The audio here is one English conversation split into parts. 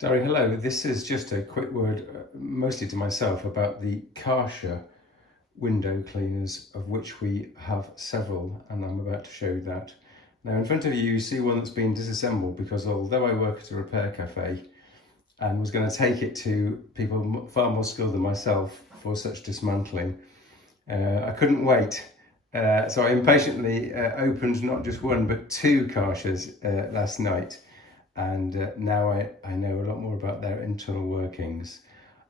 Darry, hello. This is just a quick word, mostly to myself, about the Karcher window cleaners, of which we have several, and I'm about to show you that. Now, in front of you, you see one that's been disassembled because although I work at a repair cafe and was going to take it to people far more skilled than myself for such dismantling, I couldn't wait. So I impatiently opened not just one, but two Karchers last night. And now I know a lot more about their internal workings.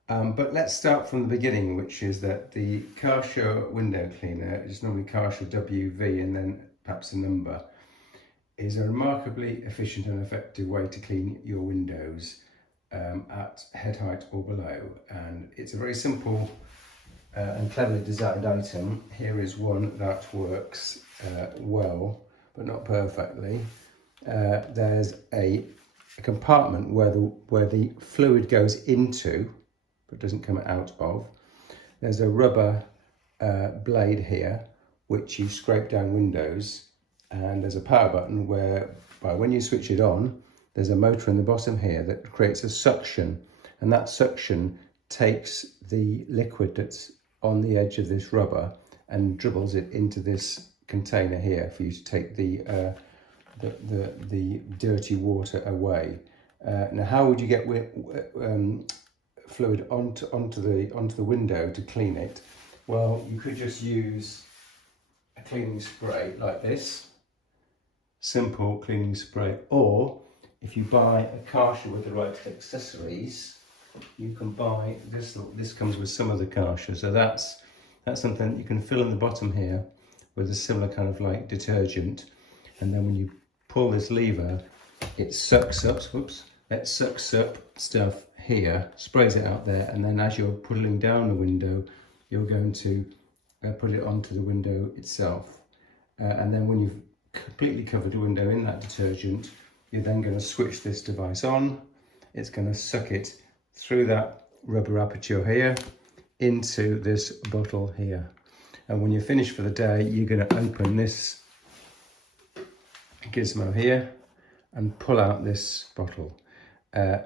But let's start from the beginning, which is that the Karcher window cleaner, is normally Karcher WV and then perhaps a number, is a remarkably efficient and effective way to clean your windows at head height or below. And it's a very simple and cleverly designed item. Here is one that works well, but not perfectly. There's a compartment where the fluid goes into but doesn't come out of. There's a rubber blade here which you scrape down windows, and there's a power button whereby when you switch it on, there's a motor in the bottom here that creates a suction, and that suction takes the liquid that's on the edge of this rubber and dribbles it into this container here for you to take the dirty water away. Now, how would you get fluid onto the window to clean it? Well, you could just use a cleaning spray like this, simple cleaning spray, or if you buy a Karcher with the right accessories, you can buy this. This comes with some of the Karcher, so that's something you can fill in the bottom here with a similar kind of like detergent, and then when you pull this lever, it sucks up, it sucks up stuff here, sprays it out there, and then as you're pulling down the window, you're going to put it onto the window itself. And then when you've completely covered the window in that detergent, you're then going to switch this device on. It's going to suck it through that rubber aperture here into this bottle here. And when you're finished for the day, you're going to open this gizmo here and pull out this bottle.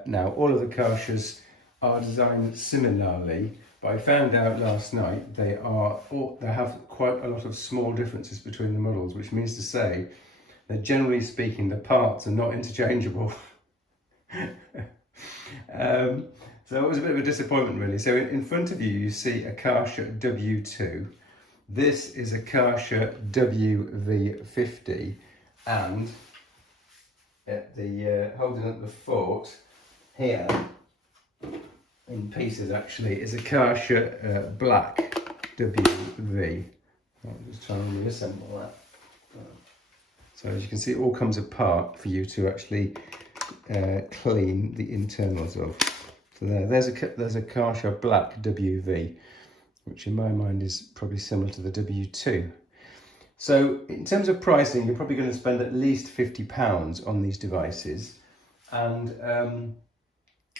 Now, all of the Karchers are designed similarly, but I found out last night they have quite a lot of small differences between the models, which means to say that generally speaking the parts are not interchangeable. So it was a bit of a disappointment, really. So in front of you, you see a Karcher W2. This is a Karcher WV50, and at the holding up the fort here in pieces actually is a Karcher black WV. I'll just try and reassemble that. So as you can see, it all comes apart for you to actually clean the internals of. So there's a Karcher black WV, which in my mind is probably similar to the W2. So in terms of pricing, you're probably going to spend at least £50 on these devices, and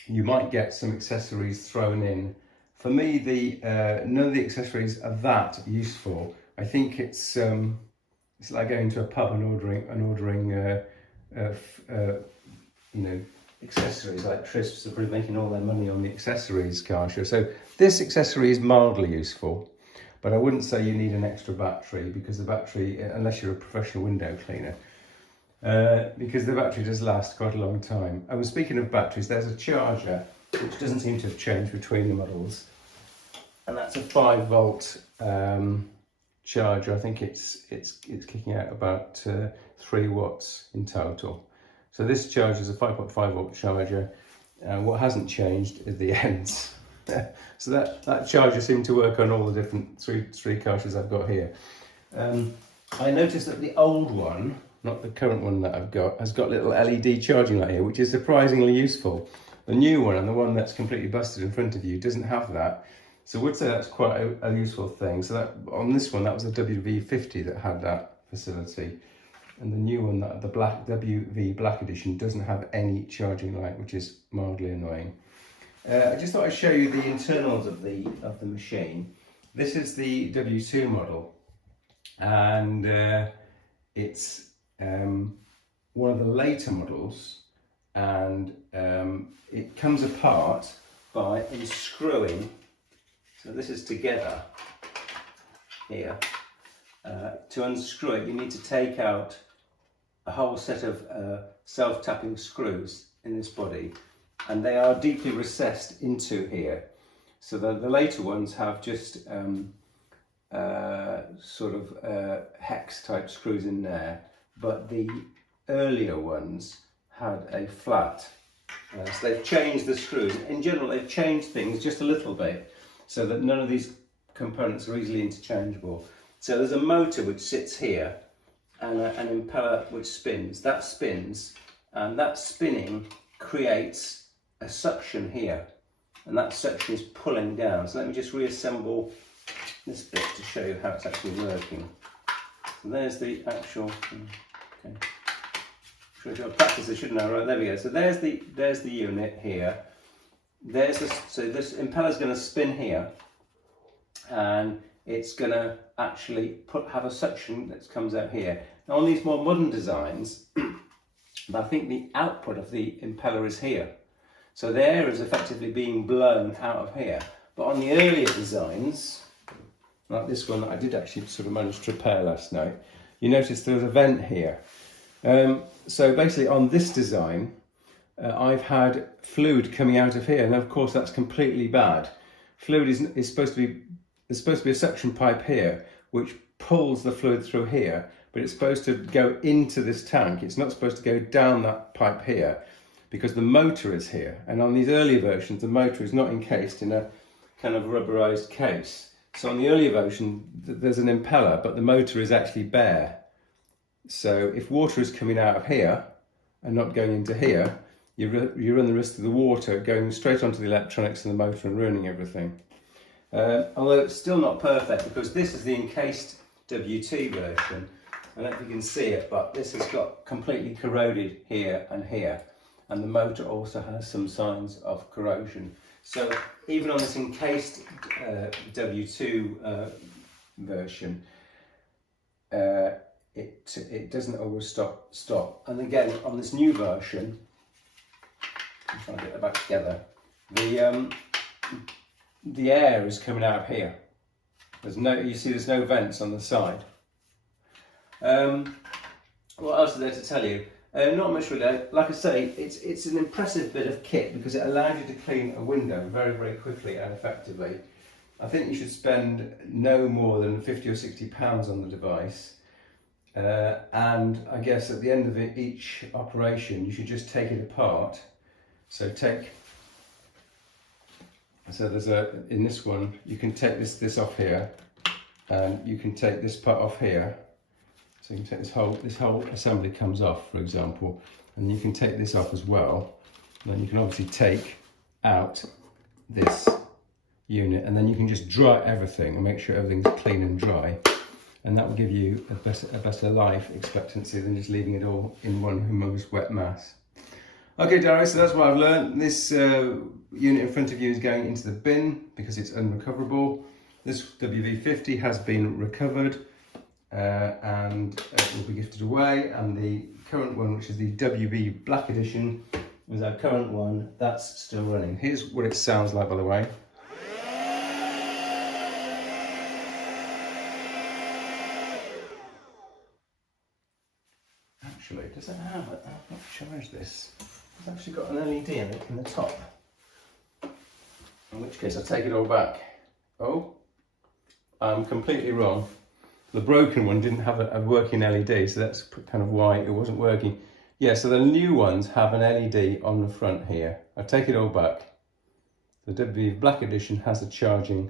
you might get some accessories thrown in. For me, none of the accessories are that useful. I think it's like going to a pub and ordering accessories like Trisps. They're probably making all their money on the accessories, Karcher. So this accessory is mildly useful. But I wouldn't say you need an extra battery, because the battery, unless you're a professional window cleaner, because the battery does last quite a long time. And speaking of batteries, there's a charger which doesn't seem to have changed between the models, and that's a 5-volt charger. I think it's kicking out about 3 watts in total. So this charger is a 5.5-volt charger, and what hasn't changed is the ends. So that charger seemed to work on all the different three Karchers I've got here. I noticed that the old one, not the current one that I've got, has got little LED charging light here, which is surprisingly useful. The new one, and the one that's completely busted in front of you, doesn't have that. So I would say that's quite a useful thing. So that on this one, that was a WV50 that had that facility. And the new one, the black WV Black Edition, doesn't have any charging light, which is mildly annoying. I just thought I'd show you the internals of the machine. This is the W2 model, and it's one of the later models and it comes apart by unscrewing. So this is together here. To unscrew it, you need to take out a whole set of self-tapping screws in this body, and they are deeply recessed into here. So the later ones have just sort of hex type screws in there, but the earlier ones had a flat. So they've changed the screws. In general, they've changed things just a little bit so that none of these components are easily interchangeable. So there's a motor which sits here and an impeller which spins. That spins, and that spinning creates a suction here, and that suction is pulling down. So let me just reassemble this bit to show you how it's actually working. So there's the actual, okay. I've practiced this, shouldn't I? Right, there we go. So there's the unit here. So this impeller is going to spin here, and it's going to actually have a suction that comes out here. Now on these more modern designs, I think the output of the impeller is here. So the air is effectively being blown out of here. But on the earlier designs, like this one that I did actually sort of manage to repair last night, you notice there was a vent here. So basically on this design, I've had fluid coming out of here. Now of course that's completely bad. Fluid is supposed to be, there's supposed to be a suction pipe here which pulls the fluid through here, but it's supposed to go into this tank. It's not supposed to go down that pipe here because the motor is here. And on these earlier versions, the motor is not encased in a kind of rubberized case. So on the earlier version, there's an impeller, but the motor is actually bare. So if water is coming out of here and not going into here, you run the risk of the water going straight onto the electronics and the motor and ruining everything. Although it's still not perfect because this is the encased WT version. I don't know if you can see it, but this has got completely corroded here and here. And the motor also has some signs of corrosion. So even on this encased W2 version, it doesn't always stop. And again, on this new version, I'm trying to get it back together, the air is coming out of here. There's no vents on the side. What else is there to tell you? Not much really. Like I say, it's an impressive bit of kit because it allows you to clean a window very, very quickly and effectively. I think you should spend no more than £50 or £60 on the device. And I guess at the end of each operation, you should just take it apart. So there's in this one, you can take this off here, and you can take this part off here. So you can take this whole assembly comes off, for example, and you can take this off as well. And then you can obviously take out this unit, and then you can just dry everything and make sure everything's clean and dry. And that will give you a better life expectancy than just leaving it all in one humongous wet mass. Okay, Darius, so that's what I've learned. This unit in front of you is going into the bin because it's unrecoverable. This WV50 has been recovered and will be gifted away. And the current one, which is the WV Black Edition, is our current one. That's still running. Here's what it sounds like, by the way. Actually, does it have it? I've not charged this. It's actually got an LED in it in the top. In which case, I take it all back. Oh, I'm completely wrong. The broken one didn't have a working LED, so that's kind of why it wasn't working. Yeah, so the new ones have an LED on the front here. I take it all back. The WV Black Edition has a charging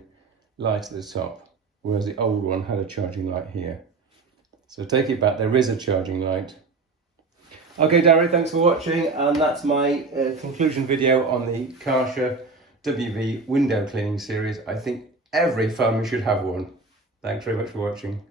light at the top, whereas the old one had a charging light here. So take it back, there is a charging light. Okay, Darry, thanks for watching, and that's my conclusion video on the Karcher WV window cleaning series. I think every farmer should have one. Thanks very much for watching.